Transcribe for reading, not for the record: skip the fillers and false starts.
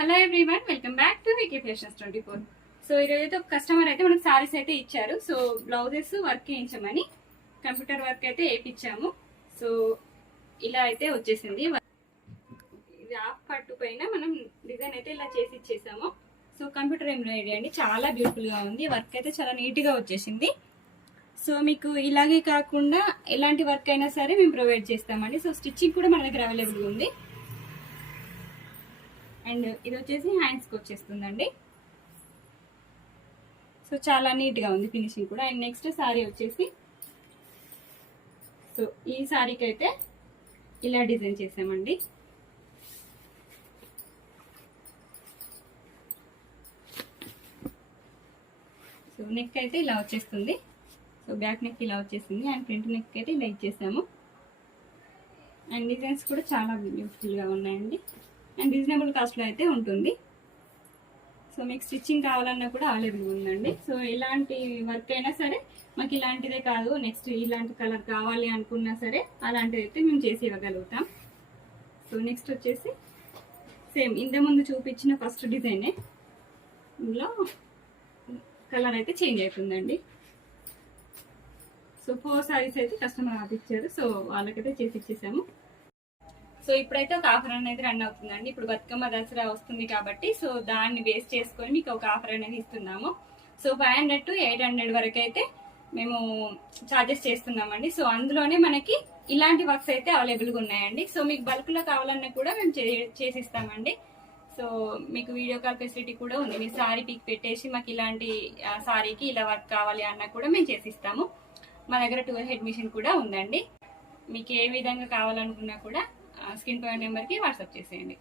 Hello everyone, welcome back to Vicky Fashions 24. So ఈరోజు అయితే ఒక కస్టమర్ అయితే మనకు సారీస్ అయితే ఇచ్చారు. సో బ్లౌజెస్ వర్క్ చేయించమని కంప్యూటర్ వర్క్ అయితే వేయించాము. సో ఇలా అయితే వచ్చేసింది. ఇది హాఫ్ పట్టు పైన మనం డిజైన్ అయితే ఇలా చేసి ఇచ్చేసాము. సో కంప్యూటర్ ఎంబ్రాయిడరీ అండి, చాలా బ్యూటిఫుల్ గా ఉంది. వర్క్ అయితే చాలా నీట్ గా వచ్చేసింది. సో మీకు ఇలాగే కాకుండా ఎలాంటి వర్క్ అయినా సరే మేము ప్రొవైడ్ చేస్తామండి. సో స్టిచ్చింగ్ కూడా మన దగ్గర అవైలబుల్ ఉంది. అండ్ ఇది వచ్చేసి హ్యాండ్స్కి వచ్చేస్తుందండి. సో చాలా నీట్గా ఉంది ఫినిషింగ్ కూడా. అండ్ నెక్స్ట్ శారీ వచ్చేసి, సో ఈ శారీకి అయితే ఇలా డిజైన్ చేసామండి. సో నెక్ అయితే ఇలా వచ్చేస్తుంది. సో బ్యాక్ నెక్ ఇలా వచ్చేసింది. అండ్ ఫ్రంట్ నెక్ అయితే ఇలా ఇచ్చేసాము. అండ్ డిజైన్స్ కూడా చాలా బ్యూటిఫుల్గా ఉన్నాయండి. అండ్ రీజనబుల్ కాస్ట్లో అయితే ఉంటుంది. సో మీకు స్టిచ్చింగ్ కావాలన్నా కూడా అవైలబుల్ ఉందండి. సో ఇలాంటి వర్క్ అయినా సరే మాకు ఇలాంటిదే కాదు, నెక్స్ట్ ఇలాంటి కలర్ కావాలి అనుకున్నా సరే అలాంటిది అయితే మేము చేసి ఇవ్వగలుగుతాం. సో నెక్స్ట్ వచ్చేసి సేమ్ ఇంతకుముందు చూపించిన ఫస్ట్ డిజైనే, ఇందులో కలర్ అయితే చేంజ్ అవుతుందండి. సో 4 సారీస్ అయితే కస్టమర్ ఆపిచ్చారు. సో వాళ్ళకైతే చేసి ఇచ్చేసాము. సో ఇప్పుడైతే ఒక ఆఫర్ అనేది రన్ అవుతుందండి. ఇప్పుడు బతుకమ్మ దసరా వస్తుంది కాబట్టి సో దాన్ని బేస్ చేసుకొని మీకు ఒక ఆఫర్ అనేది ఇస్తున్నాము. సో 500 to 800 వరకు అయితే మేము చార్జెస్ చేస్తున్నామండి. సో అందులోనే మనకి ఇలాంటి వర్క్స్ అయితే అవైలబుల్గా ఉన్నాయండి. సో మీకు బల్క్లో కావాలన్నా కూడా మేము చేసిస్తామండి. సో మీకు వీడియో కాల్ ఫెసిలిటీ కూడా ఉంది. మీ సారీ పిక్ పెట్టేసి మాకు ఇలాంటి సారీకి ఇలా వర్క్ కావాలి అన్నా కూడా మేము చేసిస్తాము. మా దగ్గర 2 హెడ్ మిషన్ కూడా ఉందండి. మీకు ఏ విధంగా కావాలనుకున్నా కూడా స్క్రీన్ పై నెంబర్కి వాట్సాప్ చేసేయండి.